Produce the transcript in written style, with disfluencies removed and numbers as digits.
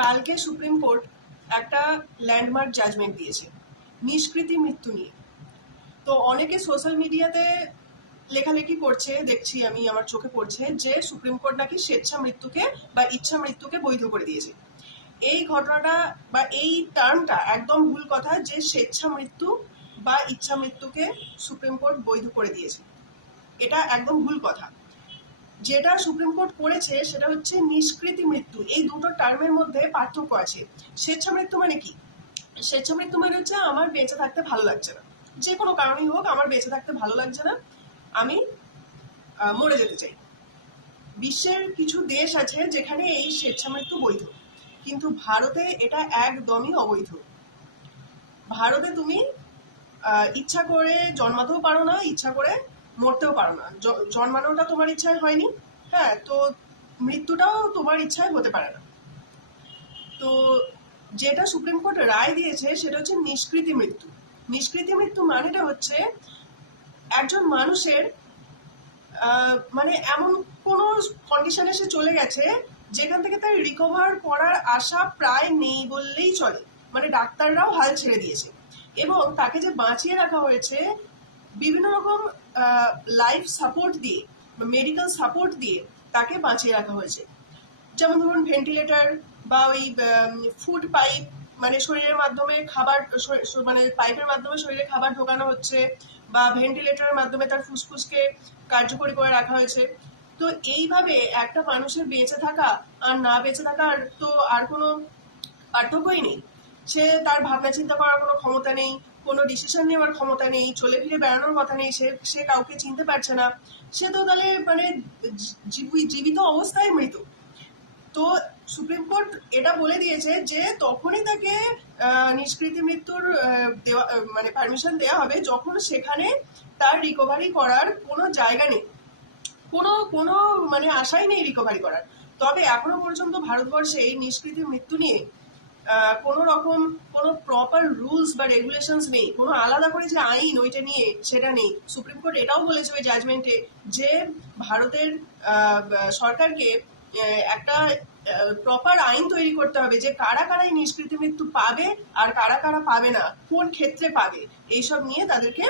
কালকে supreme court একটা landmark judgement দিয়েছে নিষ্কৃতি মৃত্যু নিয়ে। তো অনেকে সোশ্যাল মিডিয়াতে লেখালেখি করছে, দেখছি আমি, আমার চোখে পড়ছে যে সুপ্রিম কোর্ট নাকি স্বেচ্ছা মৃত্যুকে বা ইচ্ছা মৃত্যুকে বৈধ করে দিয়েছে। এই ঘটনাটা বা এই টার্মটা একদম ভুল কথা যে স্বেচ্ছা মৃত্যু বা ইচ্ছা মৃত্যুকে সুপ্রিম কোর্ট বৈধ করে দিয়েছে। এটা একদম ভুল কথা। যেটা সুপ্রিম কোর্ট করেছে সেটা হচ্ছে নিষ্কৃতি মৃত্যু। এই দুটো টার্মের মধ্যে পার্থক্য আছে। স্বেচ্ছা মৃত্যু মানে কি? স্বেচ্ছা মৃত্যু মানে হচ্ছে আমার বেঁচে থাকতে ভালো লাগছে না, যে কোনো কারণেই হোক আমার বেঁচে থাকতে ভালো লাগছে না, আমি মরে যেতে চাই। বিশ্বের কিছু দেশ আছে যেখানে এই স্বেচ্ছা মৃত্যু বৈধ, কিন্তু ভারতে এটা একদমই অবৈধ। ভারতে তুমি ইচ্ছা করে জন্মাতেও পারো না, ইচ্ছা করে মরতেও পারো না। জন্মানোটা তোমার ইচ্ছায় হয়নি, হ্যাঁ, তো মৃত্যুটাও তোমার ইচ্ছায় হতে পারে না। তো যেটা সুপ্রিম কোর্ট রায় দিয়েছে সেটা হচ্ছে নিষ্কৃতি মৃত্যু। নিষ্কৃতি মৃত্যু মানেটা হচ্ছে একজন মানুষের মানে এমন কোনো কন্ডিশনে সে চলে গেছে যেখান থেকে তার রিকভার করার আশা প্রায় নেই বললেই চলে। মানে ডাক্তাররাও হাল ছেড়ে দিয়েছে, এবং তাকে যে বাঁচিয়ে রাখা হয়েছে বিভিন্ন রকম লাইফ সাপোর্ট দিয়ে, মেডিকেল সাপোর্ট দিয়ে তাকে বাঁচিয়ে রাখা হয়েছে। যেমন ধরুন ভেন্টিলেটর বা ওই ফুড পাইপ, মানে শরীরের মাধ্যমে খাবার, মানে পাইপের মাধ্যমে শরীরে খাবার ঢোকানো হচ্ছে, বা ভেন্টিলেটরের মাধ্যমে তার ফুসফুসকে কার্যকরী করে রাখা হয়েছে। তো এইভাবে একটা মানুষের বেঁচে থাকা আর না বেঁচে থাকার তো আর কোনো পার্থক্যই নেই। সে তার ভাবনা চিন্তা করার কোনো ক্ষমতা নেই, কোনো ডিসিশন নেওয়ার ক্ষমতা নেই, চলে ফিরে বেড়ানোর কথা নেই, সে সে কাউকে চিনতে পারছে না। সে তো তাহলে মানে জীবিত অবস্থায় মৃত। তো সুপ্রিম কোর্ট এটা বলে দিয়েছে যে তখনই তাকে নিষ্কৃতি মৃত্যুর মানে পারমিশন দেওয়া হবে যখন সেখানে তার রিকভারি করার কোনো জায়গা নেই, কোনো কোনো মানে আশাই নেই রিকভারি করার। তবে এখনো পর্যন্ত ভারতবর্ষে এই নিষ্কৃতি মৃত্যু নিয়ে কোনো রকম কোনো প্রপার রুলস বা রেগুলেশনস নেই, কোনো আলাদা করে যে আইন ওইটা নিয়ে সেটা নেই। সুপ্রিম কোর্ট এটাও বলেছে ওই জাজমেন্টে যে ভারতের সরকারকে একটা প্রপার আইন তৈরি করতে হবে যে কারা কারা এই নিষ্কৃতি মৃত্যু পাবে আর কারা কারা পাবে না, কোন ক্ষেত্রে পাবে, এইসব নিয়ে তাদেরকে